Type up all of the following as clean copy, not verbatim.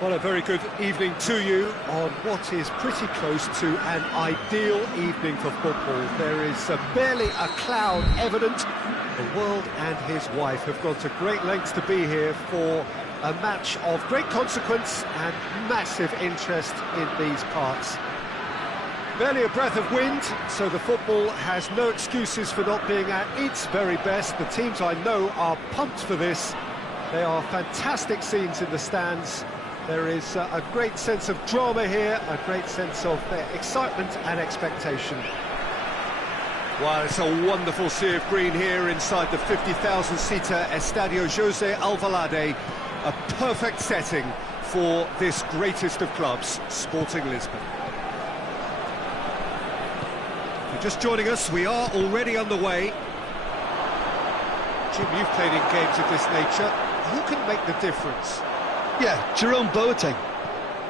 Well, a very good evening to you on what is pretty close to an ideal evening for football. There is barely a cloud evident. The world and his wife have gone to great lengths to be here for a match of great consequence and massive interest in these parts. Barely a breath of wind, so the football has no excuses for not being at its very best. The teams I know are pumped for this. They are fantastic scenes in the stands. There is a great sense of drama here, a great sense of excitement and expectation. Well, it's a wonderful sea of green here inside the 50,000-seater Estadio José Alvalade. A perfect setting for this greatest of clubs, Sporting Lisbon. If you're just joining us, we are already underway. Jim, you've played in games of this nature. Who can make the difference? Yeah, Jerome Boateng.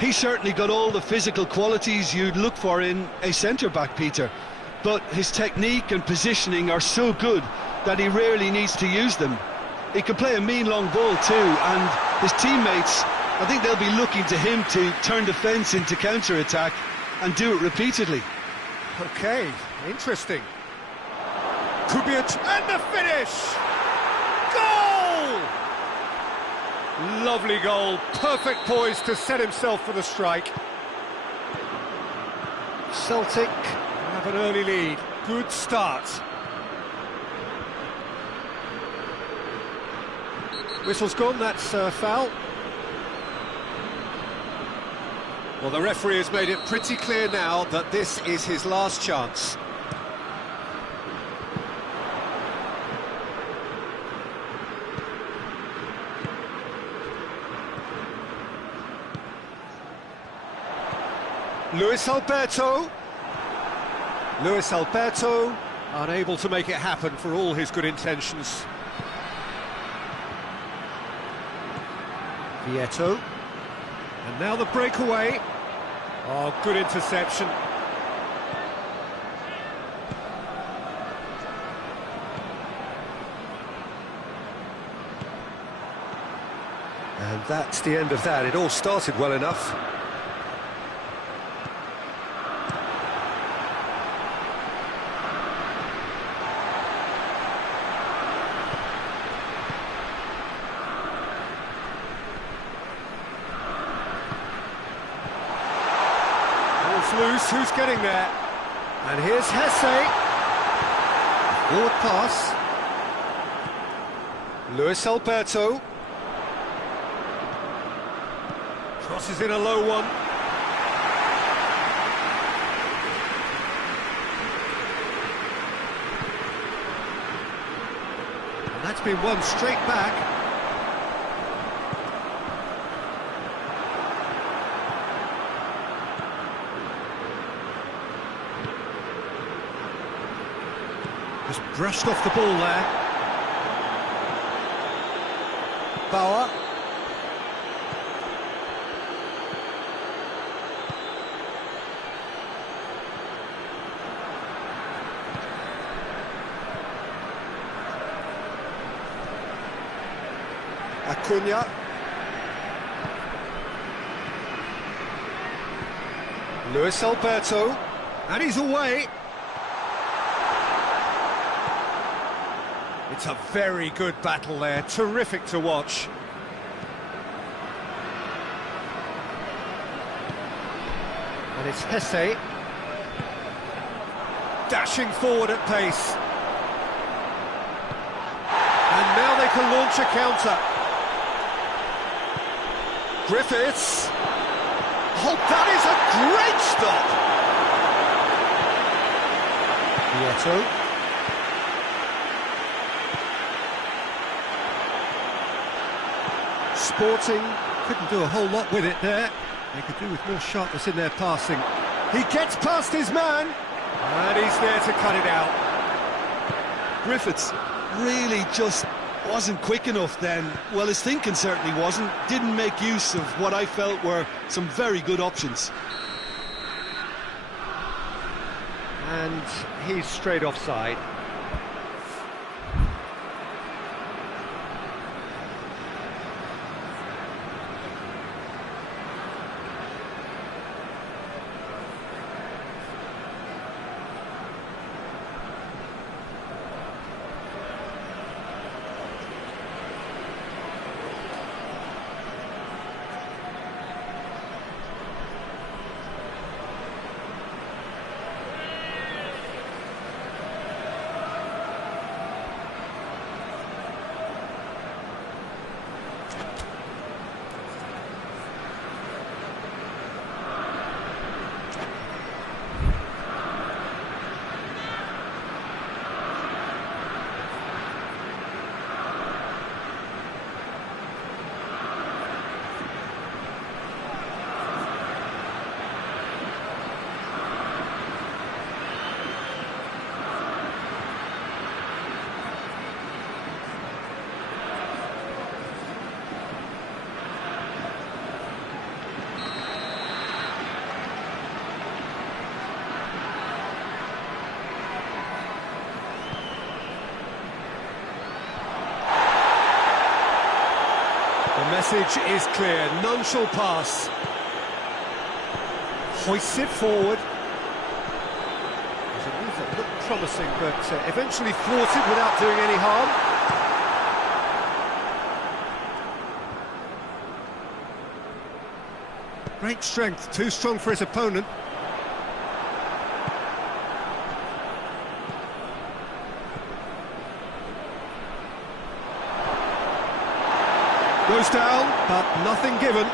He's certainly got all the physical qualities you'd look for in a centre-back, Peter. But his technique and positioning are so good that he rarely needs to use them. He can play a mean long ball too, and his teammates, I think they'll be looking to him to turn defence into counter-attack and do it repeatedly. OK, interesting. Could be and the finish! Goal! Lovely goal, perfect poise to set himself for the strike. Celtic have an early lead, good start. Whistle's gone, that's foul. Well, the referee has made it pretty clear now that this is his last chance. Luis Alberto, unable to make it happen for all his good intentions. Vieto, and now the breakaway. Oh, good interception. And that's the end of that. It all started well enough. Loose, who's getting there? And here's Hesse. Forward pass. Luis Alberto. Crosses in a low one. And that's been won straight back. Just brushed off the ball there. Bauer. Acuna. Luis Alberto. And he's away. It's a very good battle there, terrific to watch. And it's Hesse. Dashing forward at pace. And now they can launch a counter. Griffiths. Oh, that is a great stop. Vieto. Sporting couldn't do a whole lot with it there. They could do with more sharpness in their passing. He gets past his man, and he's there to cut it out. Griffiths really just wasn't quick enough then. Well, his thinking certainly wasn't. Didn't make use of what I felt were some very good options. And he's straight offside. message is clear. None shall pass. Hoists it forward. There's a move that looked promising, but eventually thwarted without doing any harm. Great strength, too strong for his opponent. Goes down, but nothing given.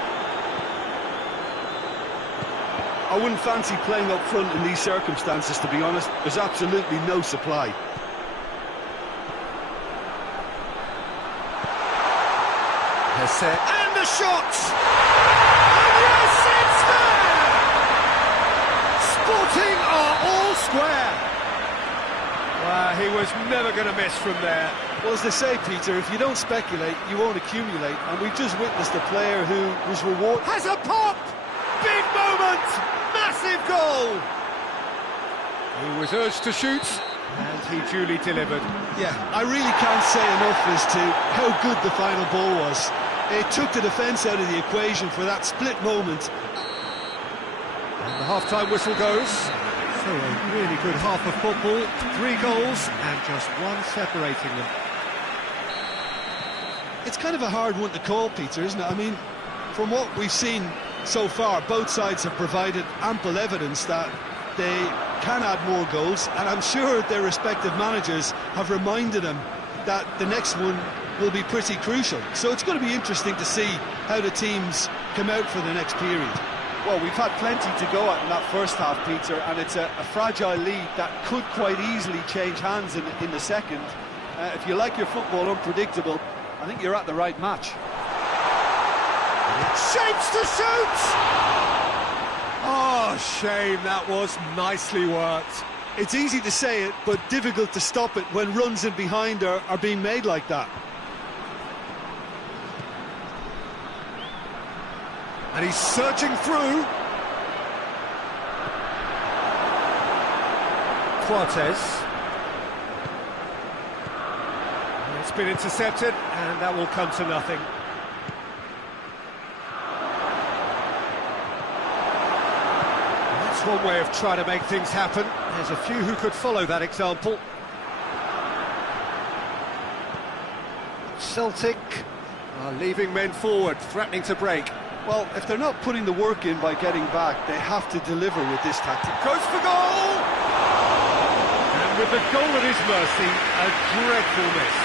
I wouldn't fancy playing up front in these circumstances, to be honest. There's absolutely no supply. And the shot! And yes, it's there! Sporting are all square. He was never going to miss from there. Well, as they say, Peter, if you don't speculate, you won't accumulate. And we've just witnessed a player who was rewarded. Has a pop! Big moment! Massive goal! He was urged to shoot, and he duly delivered. Yeah, I really can't say enough as to how good the final ball was. It took the defence out of the equation for that split moment. And the half-time whistle goes. So a really good half of football, 3 goals and just one separating them. It's kind of a hard one to call, Peter, isn't it? I mean, from what we've seen so far, both sides have provided ample evidence that they can add more goals, and I'm sure their respective managers have reminded them that the next one will be pretty crucial. So it's going to be interesting to see how the teams come out for the next period. Well, we've had plenty to go at in that first half, Peter, and it's a fragile lead that could quite easily change hands in the second. If you like your football unpredictable, I think you're at the right match. Shapes to shoot! Oh, shame, that was nicely worked. It's easy to say it, but difficult to stop it when runs in behind are being made like that. And he's surging through. Cortez. It's been intercepted, and that will come to nothing. That's one way of trying to make things happen. There's a few who could follow that example. Celtic are leaving men forward, threatening to break. Well, if they're not putting the work in by getting back, they have to deliver with this tactic. Goes for goal! And with the goal at his mercy, a dreadful miss.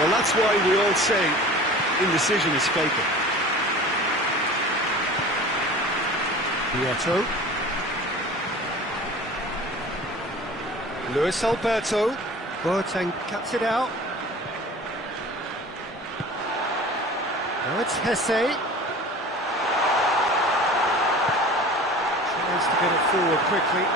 Well, that's why we all say indecision is fatal. Vieto. Luis Alberto. Boateng cuts it out. Now it's Hesse. Tries to get it forward quickly.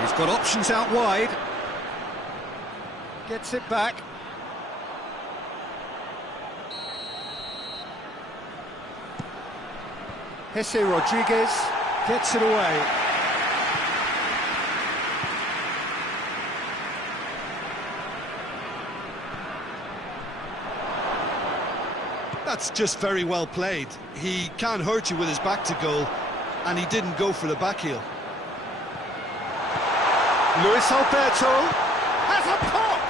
He's got options out wide. Gets it back. Jesse Rodriguez gets it away. That's just very well played. He can't hurt you with his back to goal, and he didn't go for the back heel. Luis Alberto has a pop!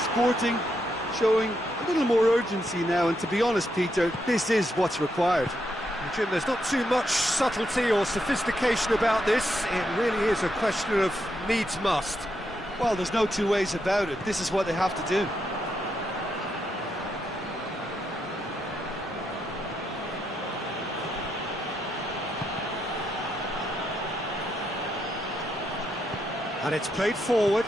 Sporting showing a little more urgency now, and to be honest, Peter, this is what's required. Jim, there's not too much subtlety or sophistication about this. It really is a question of needs must. Well, there's no two ways about it. This is what they have to do. And it's played forward.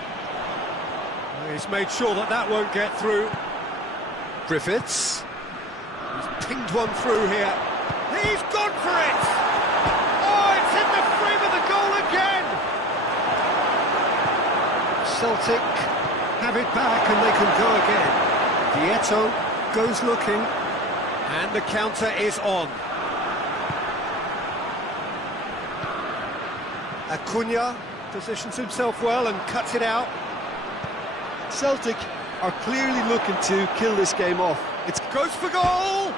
He's made sure that that won't get through. Griffiths. He's pinged one through here. He's gone for it! Oh, it's in the frame of the goal again! Celtic have it back and they can go again. Vieto. goes looking, and the counter is on. Acuna positions himself well and cuts it out. Celtic are clearly looking to kill this game off. It goes for goal!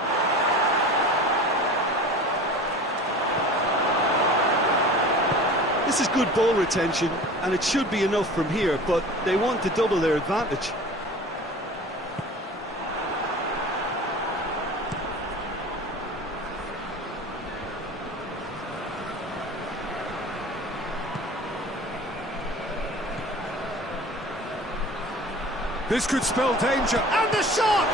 This is good ball retention, and it should be enough from here, but they want to double their advantage. This could spell danger, and the shot!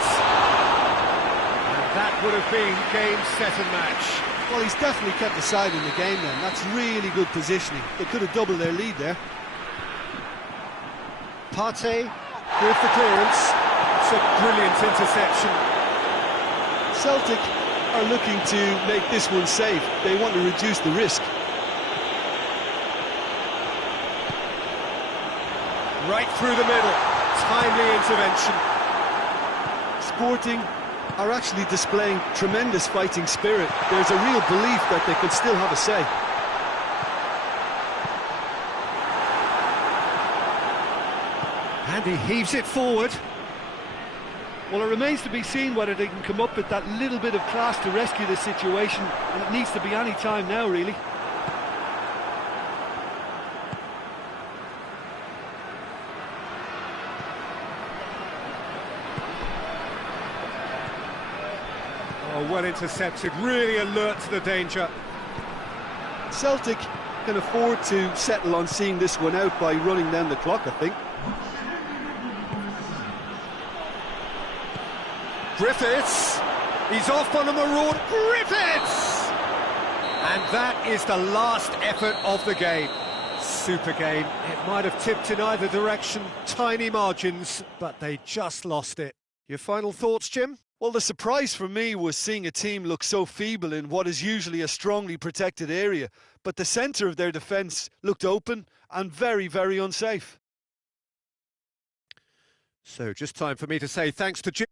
And that would have been game, set and match. Well, he's definitely kept the side in the game then. That's really good positioning. They could have doubled their lead there. Partey with the clearance. It's a brilliant interception. Celtic are looking to make this one safe. They want to reduce the risk. Right through the middle. Timely intervention. Sporting are actually displaying tremendous fighting spirit. There's a real belief that they could still have a say. And he heaves it forward. Well, it remains to be seen whether they can come up with that little bit of class to rescue the situation, and it needs to be any time now, really. Oh, well intercepted, really alert to the danger. Celtic can afford to settle on seeing this one out by running down the clock, I think. Griffiths, he's off on a maraud. Griffiths! And that is the last effort of the game. Super game. It might have tipped in either direction, tiny margins, but they just lost it. Your final thoughts, Jim? Well, the surprise for me was seeing a team look so feeble in what is usually a strongly protected area, but the centre of their defence looked open and very, very unsafe. So just time for me to say thanks to Jim.